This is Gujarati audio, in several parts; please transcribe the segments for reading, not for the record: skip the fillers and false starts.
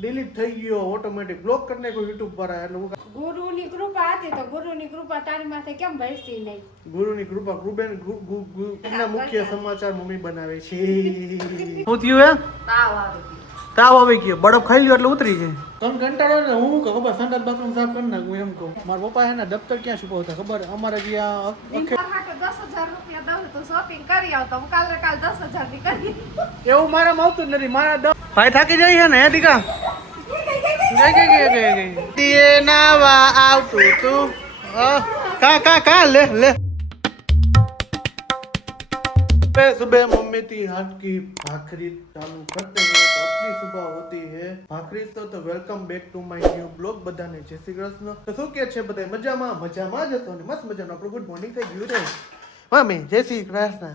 ડિલીટ થઈ ગયો ઓટોમેટિક બ્લોક કરી નાખ્યો YouTube પર એટલે ગુરુની કૃપા હતી તો ગુરુની કૃપા તારી માથે કેમ વરસી નહીં? ગુરુની કૃપા ના મુખ્ય સમાચાર મમ્મી બનાવે છે. શું થયું હે? તાવ આવી ગયો. બરફ ખાઈ લ્યો એટલે ઉતરી જાય. તમે કંટાળો ને હું ખબર સંડાસ બાથરૂમ સાફ કરી નાખું એમ કહું. મારા પપ્પા એના દફતર ક્યાં છુપાવતા ખબર? અમારે જ્યાં 10,000 રૂપિયા દઉં તો શોપિંગ કરી આવતો. હું કાલ 10,000 ની કરી. એવું મારામાં આવતું જ નથી. મારા ભાઈ થાકી જાય છે ને હે દીકા? ગઈ નાવા આવતું તું કા ले सुबह मम्मी थी हाथ की भाखरी चालू करते हैं तो अपनी सुबह होती है भाखरी तो welcome back to my new blog. બધાને જય શ્રી કૃષ્ણ. તો શું કે છે બધા મજામાં જ હતો ને મસ્ત મજાનું આપણું ગુડ મોર્નિંગ થઈ ગયું રે મમ્મી. જય શ્રી કૃષ્ણ.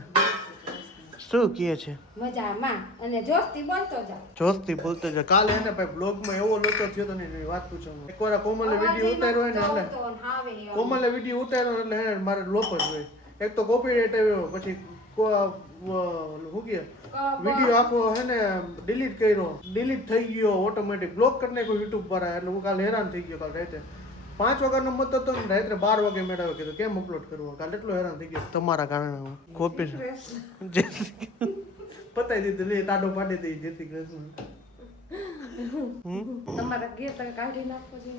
શું કહે છે? મજામાં અને જોસ્તી બોલતો જા. જોસ્તી બોલતો જા. કાલે એને ભાઈ બ્લોગમાં એવો લોચો થયો તો ને એની વાત પૂછો. એકવાર કોમલે વિડિયો ઉતાર્યો ને એટલે કોમલે વિડિયો ઉતાર્યો એટલે એને મારે લોપ જ હોય. એક તો કોપીરાઈટ આવ્યો પછી વિડિયો આખો હે ને ડિલીટ થઈ ગયો ઓટોમેટિક બ્લોક કરી નાખ્યો YouTube પર એટલે હું કાલે હેરાન થઈ ગયો. કાલે રાતે 5 વાગ્યાનો મત હતો ને રાત્રે 12 વાગે મેળવ્યો. કીધું કેમ અપલોડ કરવો? કાલે એટલો હેરાન થઈ ગયો તમારા કારણે. કોપી પતાઈ દીધું લે તાડો પાડી દઈ. જય શ્રી કૃષ્ણ. તમારા ઘેર તમે કાઢી નાખો છો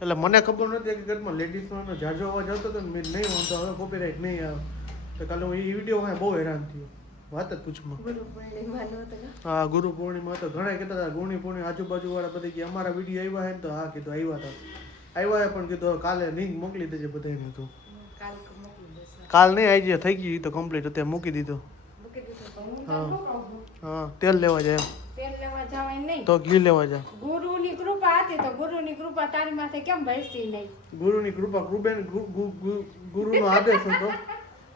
એટલે મને ખબર નથી કે ઘરમાં લેડીઝનો જાજો અવાજ આવતો હતો ને મેં નહીં વાંધો હવે કોપીરાઈટ નહીં આવે તો કાલે હું એ વિડીયો બહુ હેરાન થયો. વાત જ પૂછમાં. હા ગુરુ પૂર્ણિમા તો ઘણા કહેતા હતા ગુણી પૂર્ણિમા આજુબાજુ વાળા બધા કે અમારા વિડીયો આવ્યા હે ને તો હા કીધું આવ્યા પણ કીધું કાલે લિંક મોકલી દેજે બધાને. હતું કાલ નહીં આવી જાય થઈ ગયું તો કમ્પ્લીટ અત્યારે મૂકી દીધો. હા તેલ લેવા જાય તેલ લેવા જવાય નહીં તો ઘી લેવા જાય. ગુરુની કૃપા હતી તો ગુરુની કૃપા તારી માથે કેમ વરસી નહીં? ગુરુની કૃપા ગુરુનો આદેશ હતો.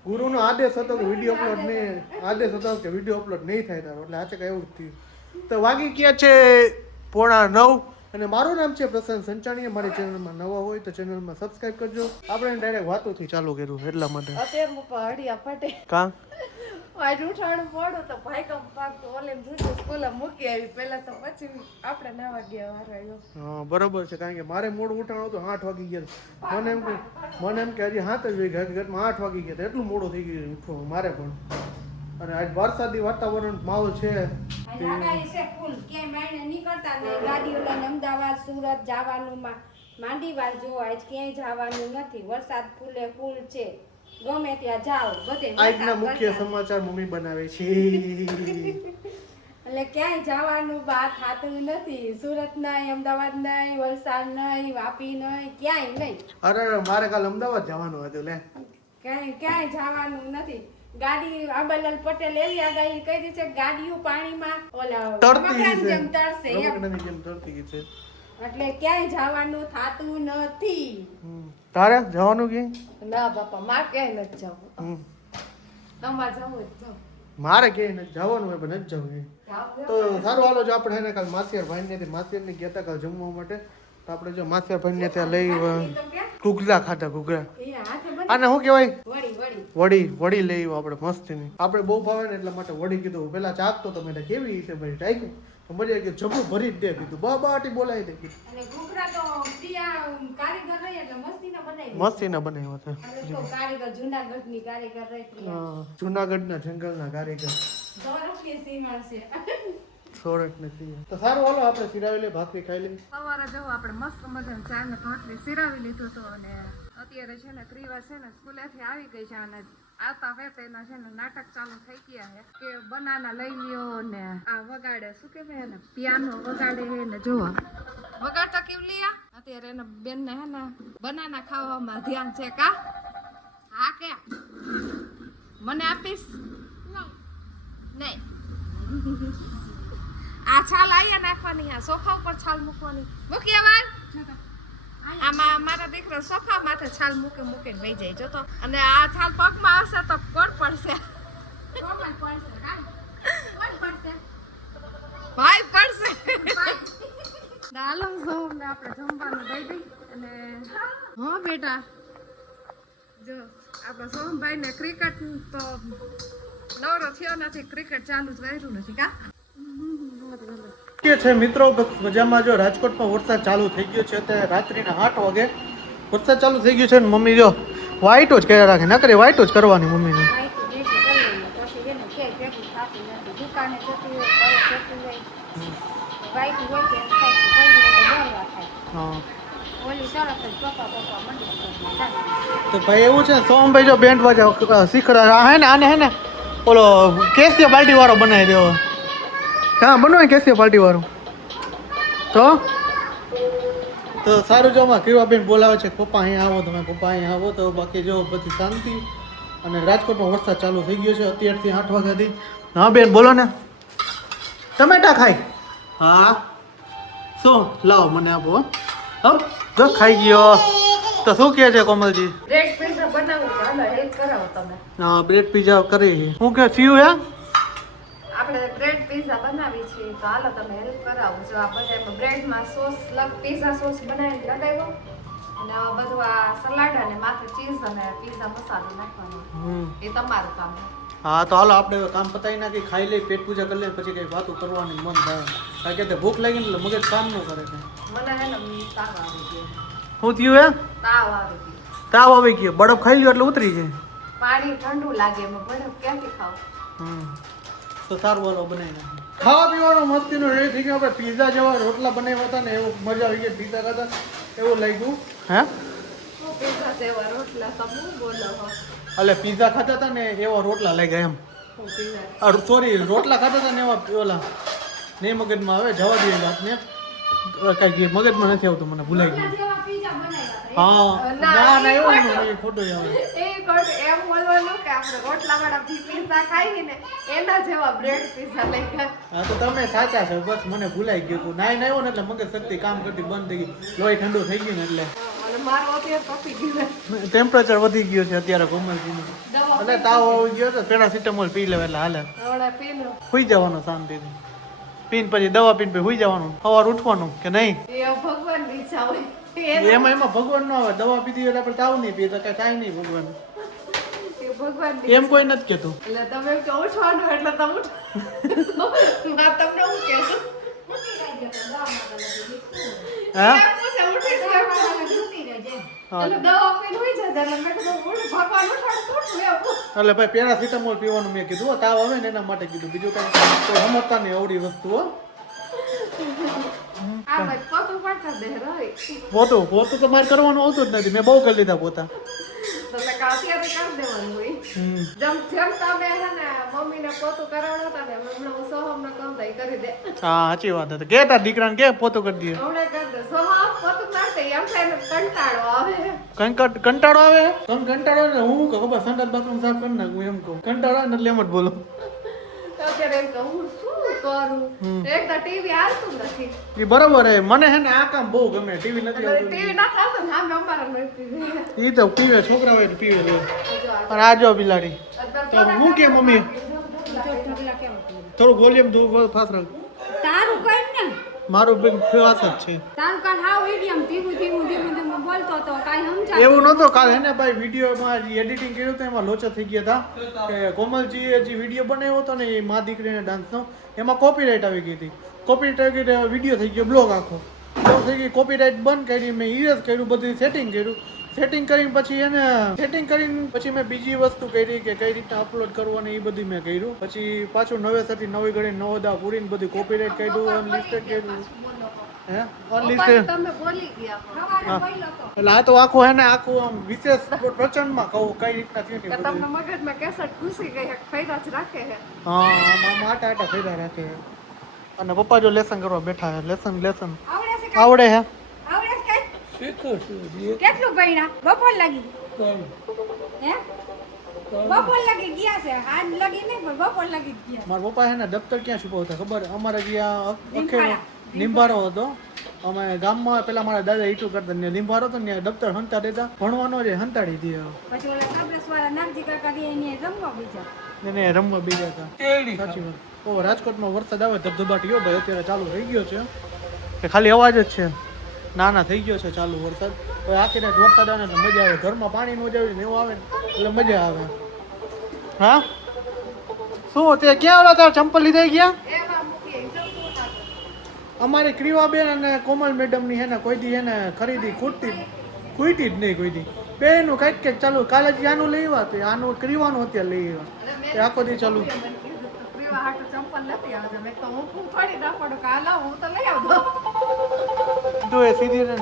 ગુરુનો આદેશ હતો કે વિડીયો અપલોડ નહીં થાય તારો એટલે આજે કઈ એવું જ થયું. તો વાગી ગયા છે 8:45 અને મારું નામ છે પ્રશાંત સંચાણીયા. મારી ચેનલમાં નવા હોય તો ચેનલમાં સબસ્ક્રાઇબ કરજો. આપણે ડાયરેક્ટ વાતોથી ચાલુ કર્યું એટલા માટે. અત્યારે મુપા હડિયા ફટે કા આજ ઉઠાણું મોડું તો ભાઈ કમ પાક ઓલે દૂધ સ્કૂલે મૂકી આવી પહેલા તો પછી આપણે 9 વાગ્યા વાર આવ્યો. હા બરોબર છે કારણ કે મારે મોડું ઉઠાણું હતું 8 વાગી ગયા. મને એમ કે હજી 7 જ વાગ્યા હકીકતમાં 8 વાગી ગયા એટલું મોડું થઈ ગયું ઉઠવું મારે પણ. અને આજ વરસાદી વાતાવરણ માહોલ છે. આગાહી છે ફૂલ ક્યાંય માઈને નીકળતા નહીં. ગાડીઓ લઈને અમદાવાદ સુરત જવાનું માંડી વાર જો આજ ક્યાંય જવાનું નથી. વરસાદ ફૂલ છે. ગમે ત્યાં જાઓ બધે આજના મુખ્ય સમાચાર મમ્મી બનાવે છે. એટલે ક્યાંય જવાનું બા થાતું નથી. સુરત નહીં, અમદાવાદ નહીં, વલસાડ નહીં, વાપી નહીં, ક્યાંય નહીં. અરે મારે કાલ અમદાવાદ જવાનું હતું લે. ક્યાંય જવાનું નથી. ગાડી આંબાલાલ પટેલ એવી આગાહી કરી છે ગાડીઓ પાણીમાં ઓલા રમકડાની જેમ તરસે છે. એટલે ક્યાંય જવાનું થાતું નથી. તારે જવાનું કે ના બાપા મારે ક્યાંય નથી જવું. તમારે જવું જ જાવ. મારે ક્યાંય નથી જવાનું હોય પણ નથી જવું. તો સારું હાલો જો આપણે એને કાલ માસિયાર ભાઈને માસિયારને ગયા હતા કાલ જમવા માટે તો આપણે જો માસિયાર ભાઈને ત્યાં લઈ ઘૂઘરા ખાધા. ઘૂઘરા આને શું કહેવાય? વડી લઈ આપણે મસ્તીની. આપણે બહુ ભાવે ને એટલા માટે વડી કીધું. પેલા ચાખતો તો મેં કેવી છે ભાઈ ટાઈક મજા કે જબરું ભરી જ દે કીધું. બાટી બોલાવી દે કીધું. અને ઘૂઘરા તો પ્રિયા કારીગર રહી એટલે મસ્તીના બનાવ્યા હતા. કારીગર જૂનાગઢની કારીગર રહી. હા જૂનાગઢના જંગલના કારીગર. સોરઠ નથી. તો સારું હાલો આપણે સિરાવી લે ભાખરી ખાઈ લઈએ. સવારે જો આપણે મસ્ત મજાની ચા ને ભાખરી સિરાવી લીધું તો અને અત્યારે છે ને ક્રિવા છે ને સ્કૂલેથી આવી ગઈ છે અને આવતા વેત એના છે ને નાટક ચાલુ થઈ ગયા છે કે બનાના લઈ લ્યો ને આ વગાડે શું કહેવાય ને પિયાનો વગાડે ને જોવા વગાડતા કેવું લિયા અત્યારે એના બેન ને હે ને બનાના ખાવામાં ધ્યાન છે કા? હા કે મને આપીશ? નહીં. આ છાલ આયા નાખવાની. આ સોફા ઉપર છાલ મૂકવાની. મૂકી આવાજ આમાં મારા દીકરો સોફા માથે છાલ મૂકીને વહી જાય જો તો. અને આ છાલ પગમાં આવશે તો કોણ પડશે? ભાઈ પડશે. હાલો સૌને આપણે જમવાનું દઈ દઈ અને હા બેટા જો આપણે સોમભાઈ ને ક્રિકેટ તો નવરો થયો નથી. ક્રિકેટ ચાલુ જ કર્યું નથી કા? કે છે મિત્રો બસ મજામાં. જો રાજકોટમાં વરસાદ ચાલુ થઈ ગયો છે અત્યારે રાત્રિના 8 વાગે વરસાદ ચાલુ થઈ ગયો છે ને મમ્મી જો વાઈટ જ કર્યા રાખે નકરી વાઈટ જ કરવાની મમ્મીને. તો ભાઈ એવું છે સોમભાઈ જો બેન્ડ વાજા શીખડા હે ને આને હે ને ઓલો કેસિયા પાર્ટી વાળો બનાવી દેવો. હા બનવાય કેસિયા પાર્ટી વાળો તો સારું. જો આમાં કેવાબેન બોલાવે છે પપ્પા અહીંયા આવો તમે પપ્પા અહીંયા આવો તો બાકી જો બધી શાંતિ. અને રાજકોટમાં વરસાદ ચાલુ થઈ ગયો છે અત્યારથી 8 વાગ્યાથી. હા બેન બોલો ને. ટમેટા ખાઈ? હા શું લાવો મને આપો. હમ જો ખાઈ ગયો. તો શું કહે છે કોમલજી? બ્રેડ પીઝા બનાવું છે, હાલો હેલ્પ કરાવો તમે. હા બ્રેડ પીઝા કરી. શું કે થયું હે? આપણે બ્રેડ પીઝા બનાવી છે તો હાલો તમે હેલ્પ કરાવો. જો આ બધા બ્રેડમાં સોસ પીઝા સોસ બનાવીને લગાવ્યો અને આ બધું આ સલાડ અને માથે ચીઝ અને પીઝા મસાલો નાખવાનો. એ તમારું કામ. હા તો હાલો આપણે કામ પતાવી નાખી ખાઈ લઈ પેટ પૂજા કરી લઈએ પછી કઈ વાતો કરવાની મન થાય. કારણ કે તે ભૂખ લાગી ને એટલે મગજ કામ ન કરે છે. મને હે ને તાવ આવી ગયો. શું થયું હે? તાવ આવી ગયો. તાવ આવી ગયો. બરફ ખાઈ લ્યો એટલે ઉતરી જાય. પાણી ઠંડુ લાગે એમાં બરફ ક્યાંથી ખાવ. તો સારું વાલો બનાવી નાખી. ખાવા પીવાનો મસ્તીનો રેડી થઈ ગયો. આપણે પીઝા જેવા રોટલા બનાવ્યા હતા ને એવું મજા આવી ગઈ પીઝા ખાતા એવું લાગ્યું. હે પીઝા જેવા રોટલા તમે બોલો હો. એટલે પીઝા ખાતા હતા ને એવા રોટલા લાગ્યા એમ. સોરી રોટલા ખાતા હતા ને એવા ઓલા ને મગજમાં આવે જવા દઈએ વાતને કઈ મગજમાં નથી આવતું મને ભૂલાઈ ગયું. હા ના ના એવું નહીં ખોટું આવે. એમ બોલવાનું કે આપણે રોટલા વાળા પીઝા ખાઈએ ને એના જેવા બ્રેડ પીઝા લઈ ગયા. હા તો તમે સાચા છો બસ મને ભૂલાઈ ગયું હતું. નાઈ આવ્યો ને એટલે મગજ શક્તિ કામ કરતી બંધ થઈ ગઈ. લોહી ઠંડુ થઈ ગયું ને એટલે ટેમ્પરેચર વધી ગયું છે અત્યારે કોમલજીનું. એટલે તાવ આવી ગયો તો પેરાસિટામોલ પી લેવા એટલે હાલે. સુઈ જવાનું શાંતિથી. પીને પછી દવા પીને પછી સુઈ જવાનું. સવાર ઉઠવાનું કે નહીં ભગવાનની ઈચ્છા હોય. એમાં ભગવાન ન આવે. દવા પીધી એટલે આપણે તાવ નહીં પીએ તો કઈ થાય નહીં ભગવાન. એમ કોઈ નથી કેતું. એટલે તમે ઉઠવાનું એટલે તમે ઉઠો. તમને હું કહેશું હા એટલે ભાઈ પેરાસિટામોલ પીવાનું મેં કીધું તાવ આવે ને એના માટે કીધું. બીજું કઈ તો સમજતા નહીં અવળી વસ્તુઓ. પોતું તો મારે કરવાનું આવતું જ નથી. મેં બહુ કરી લીધા પોતા. સાચી વાત હતી. કે તાર દીકરાને કે પોતું કરી દે. કંટાળો આવે કંટાળો ને હું ખબર સંડાસ બાથરૂમ સાફ કરી નાખું એમ કહું. કંટાળો આવે એટલે એમ જ બોલો. બરોબર હે મને હે ને આ કામ બહુ ગમે. ટીવી નથી ઈ તો પીવે છોકરા હોય પીવે અને આ જો બિલાડી હું કે મમ્મી થોડું વોલ્યુમ દો ફાસ્ટ રાખ. તારું કઈ ને મારું બિગ ફેવાસ જ છે. તારું કાલ હાવ મીડિયમ ધીમું બોલતો તો કાઈ સમજાય એવું નતો. કાલ હે ને ભાઈ વિડીયોમાં એડિટિંગ કર્યું તો એમાં લોચા થઈ ગયા હતા કે કોમલજીએ જે વિડીયો બનાવ્યો હતો ને એ મા દીકરીને ડાન્સનો એમાં કોપીરાઇટ આવી ગઈ હતી. કોપીરાઇટ આવી ગઈ વિડીયો થઈ ગયો બ્લોગ આખો બ્લોગ થઈ ગઈ. કોપીરાઇટ બંધ કરી મેં ઇરેઝ કર્યું બધું સેટિંગ કરીને પછી મેં બીજી વસ્તુ કરી કે કઈ રીતના અપલોડ કરવું એ બધી મેં કર્યું. પછી પાછું નવેસરથી નવી ઘડી નવદા પૂરીને બધું કોપીરાઇટ કર્યું અનલિસ્ટેડ કર્યું. હે અનલિસ્ટેડ એટલે આ તો આખું હે ને આખું આમ વિશેષ પ્રચંડમાં કહું કઈ રીતના થયું ને તમને મગજમાં કેસેટ ઘૂસી ગઈ ફાયદા જ રાખે છે. હા આમાં આટા ફેરા રાખે. અને પપ્પા જો લેસન કરવા બેઠા હે. લેસન આવડે હે કેટલું ભણ્યા બપોર લાગી હે બપોર લાગી ગયા છે હાન લાગી નહીં પણ બપોર લાગી ગયા. મારા પપ્પા હે ને દફતર ક્યાં છુપાવતા ખબર? અમારે જ્યાં અખે લીંબારો હતો અમે ગામમાં પેલા મારા દાદા ઈટું કરતા ને લીંબારો હતો ને દફતર હંતા દેતા ભણવાનો જે હંતાડી દે. પછી ઓલા સાબરસ વાળા નાગજી કાકા દે એને રમવા બીજા ને રમવા બીજા હતા. સાચી વાત. ઓ રાજકોટમાં વરસાદ આવે ધબધબાટીઓ ભાઈ અત્યારે ચાલુ થઈ ગયો છે કે ખાલી અવાજ જ છે? ના ના થઈ ગયો છે ચાલુ વરસાદ. હવે આખી રાત વરસાદ આવે એટલે મજા આવે. ઘરમાં પાણી ન જાય ને એવું આવે ને એટલે મજા આવે. હા શું તે ક્યાં ઓલા તાર ચંપલ લીધા ગયા? અમારી ક્રીવાબેન અને કોમલ મેડમની હે ને કોઈ દી હે ને ખરીદી ખૂટતી જ નહીં કોઈ દી. બેનું કંઈક કંઈક ચાલુ. કાલે જ આનું લઈ આવ્યા તો આનું ક્રીવાનું અત્યારે લઈ આવ્યા તે આખો દી ચાલુ. પ્રિવા હાટુ ચંપલ નથી આવજો મેં તો હું થોડી ના પડું કે હાલો હું તો લઈ આવતો જો એ સીધી ને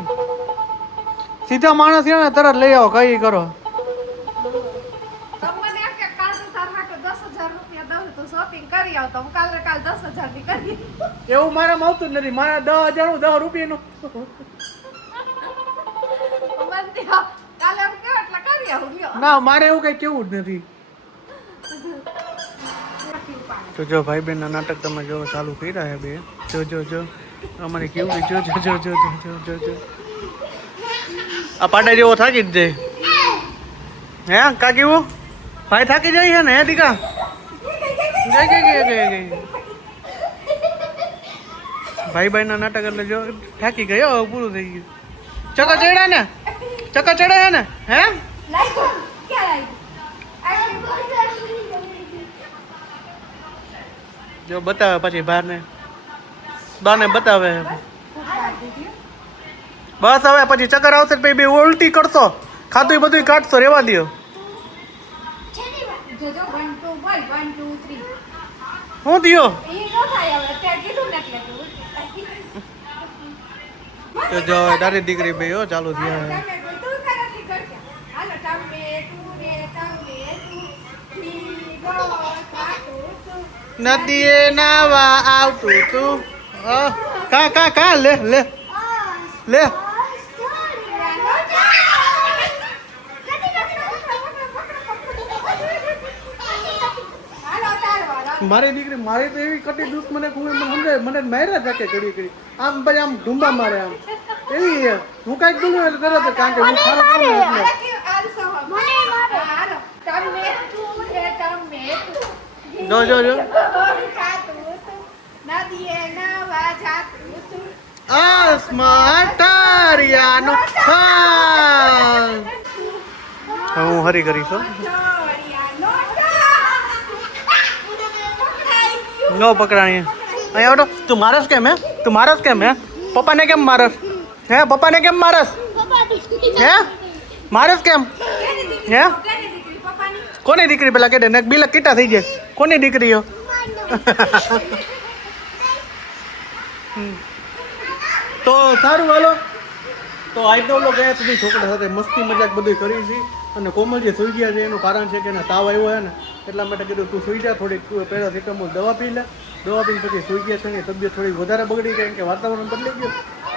સીધા માણસ છે ને તરત લઈ આવો કઈ કરો. તમને એમ કે કાલ તાર હાટુ 10,000 રૂપિયા દઉં તો શોપિંગ કરી આવતો હું કાલ 10,000 ની કરી એવું મારામાં આવતું જ નથી. મારા 10,000 નું 10 રૂપિયાનું મને કાલે એમ કેવું એટલે કરી આવું લ્યો ના મારે એવું કઈ કેવું જ નથી. તો જો ભાઈ બહેન ના નાટક તમે જો ચાલુ કર્યા હે બે જો અમારે કેવું જો આ પાટા જેવો થાકી જ જાય હે કા કેવું ભાઈ થાકી જાય છે ને હે દીકા ગઈ ભાઈ ના નાટક એટલે જો થાકી ગયો પૂરું થઈ ગયું. ચકા ચડ્યા ને ચકા ચડે છે ને હે જો બતાવે પછી બાને બતાવે બસ હવે પછી ચક્કર આવશે પછી બે ઉલટી કરતો ખાતું બધું કાઢતો રેવા દો. જોજો 1 2 બોલ 1 2 3 હું દિયો એ નો થાય હવે અત્યારે કીધું ને એટલે તો જો તારી દીકરી બે હો ચાલુ થયા તું ખરાબી કરશે હાલો તમે નદીએ નાવા આવતું તું કા લે મારી દીકરી મારી તો એવી કટી દુશ્મને સમજાય મને માર્યા જાકે કરી આમ પછી આમ ઢુંબા મારે આમ એવી હું કાંઈક બોલું એટલે તરત કારણ કે હું ખરાબ બોલું એટલે જો આસમાટારિયાનો હું હરી કરીશ નો પકડાણી અહીંયા આવતો તું મારસ કેમ હે પપ્પાને કેમ મારસ હે મારસ કેમ હે કોની દીકરી પેલા કે ને બિલક કીટા થઈ જાય કોની દીકરીઓ તો સારું હાલો તો આજનો લોકો ગયા સુધી છોકરા સાથે મસ્તી મજાક બધું કરી છે અને કોમલ જે સુઈ ગયા છે એનું કારણ છે કે એને તાવ આવ્યો છે ને એટલા માટે કીધું તું સુઈ જા થોડીક પેરાસિટામોલ દવા પી લે દવા પીને પછી સુઈ ગયા છે એની તબિયત થોડી વધારે બગડી ગઈ કે વાતાવરણ બદલી ગયું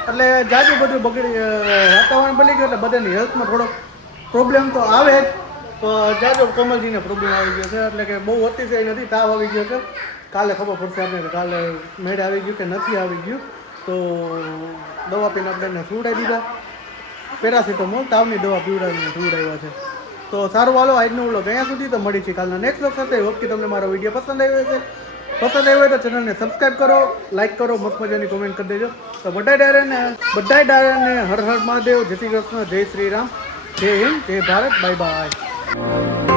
એટલે જાજુ બધું વાતાવરણ બદલી ગયું એટલે બધાની હેલ્થમાં થોડોક પ્રોબ્લેમ તો આવે જ તો જાજો કોમલજીને પ્રોબ્લેમ આવી ગયો છે એટલે કે બહુ અતિશય નથી તાવ આવી ગયો છે કાલે ખબર પડશે આપણે કે કાલે મેળ આવી ગયું કે નથી આવી ગયું તો દવા પીને આપણે એને સુવડાવી દીધા પેરાસિટામોલ તાવની દવા પીવડાવીને સુવડાવ્યા છે તો સારું હાલો આજનો વ્લોગ અહીંયા સુધી તો મળી છે કાલના નેક્સ્ટ વ્લોગ સાથે વખતે તમને મારો વિડીયો પસંદ આવ્યો હોય તો ચેનલને સબસ્ક્રાઈબ કરો લાઈક કરો મસ્ત મજાની કોમેન્ટ કરી દેજો તો બધાય ડાયરાને હર હર મહાદેવ જય શ્રી કૃષ્ણ જય શ્રી રામ જય હિન્દ જય ભારત બાય બાય